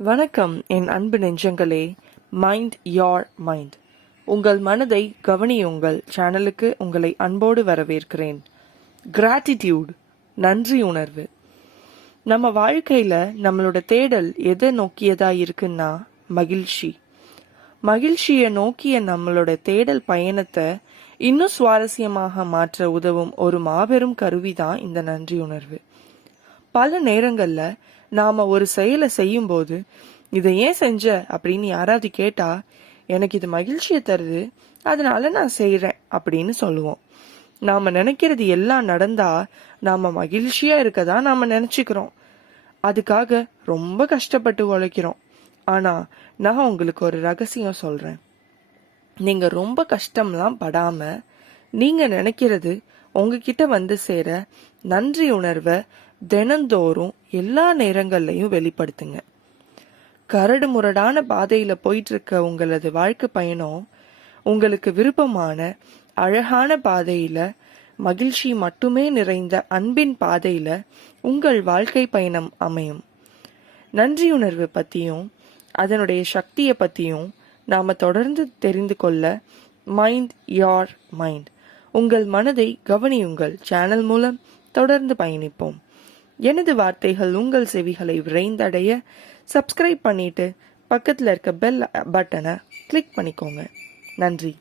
வணக்கம் என் அன்பு நெஞ்சங்களே. மைண்ட் யோர் மைண்ட், உங்கள் மனதை கவனியுங்கள் சேனலுக்கு உங்களை அன்போடு வரவேற்கிறேன். கிராட்டிடியூட், நன்றி உணர்வு. நம்ம வாழ்க்கையில நம்மளோட தேடல் எதை நோக்கியதா இருக்குன்னா மகிழ்ச்சி. மகிழ்ச்சியை நோக்கிய நம்மளோட தேடல் பயணத்தை இன்னும் சுவாரஸ்யமாக மாற்ற உதவும் ஒரு மாபெரும் கருவிதான் இந்த நன்றி உணர்வு. பல நேரங்கள்ல நாம ஒரு செயலை செய்யும் போது இதை ஏன் செஞ்ச அப்படின்னு யாராவது கேட்டா, எனக்கு இது மகிழ்ச்சியை தருது, அதனால நான் செய்யறேன் அப்படின்னு சொல்லுவோம். நாம நினைக்கிறது எல்லாம் நடந்தா நாம மகிழ்ச்சியா இருக்கதா நாம நினைச்சுக்கிறோம். அதுக்காக ரொம்ப கஷ்டப்பட்டு உழைக்கிறோம். ஆனா நான் உங்களுக்கு ஒரு ரகசியம் சொல்றேன். நீங்க ரொம்ப கஷ்டம்லாம் படாம நீங்க நினைக்கிறது உங்ககிட்ட வந்து சேர நன்றி உணர்வை தினந்தோறும் எல்லா நேரங்கள்லையும் வெளிப்படுத்துங்க. கரடு முரடான பாதையில போயிட்டு இருக்க உங்களது வாழ்க்கை பயணம் உங்களுக்கு விருப்பமான அழகான பாதையில, மகிழ்ச்சி மட்டுமே நிறைந்த அன்பின் பாதையில உங்கள் வாழ்க்கை பயணம் அமையும். நன்றியுணர்வு பத்தியும் அதனுடைய சக்தியை பத்தியும் நாம தொடர்ந்து தெரிந்து கொள்ள மைண்ட் யோர் மைண்ட், உங்கள் மனதை கவனியுங்கள் சேனல் மூலம் தொடர்ந்து பயணிப்போம். எனது வார்த்தைகள் உங்கள் செவிகளை விரைந்தடைய சப்ஸ்கிரைப் பண்ணிட்டு பக்கத்தில் இருக்க பெல் பட்டனை கிளிக் பண்ணிக்கோங்க. நன்றி.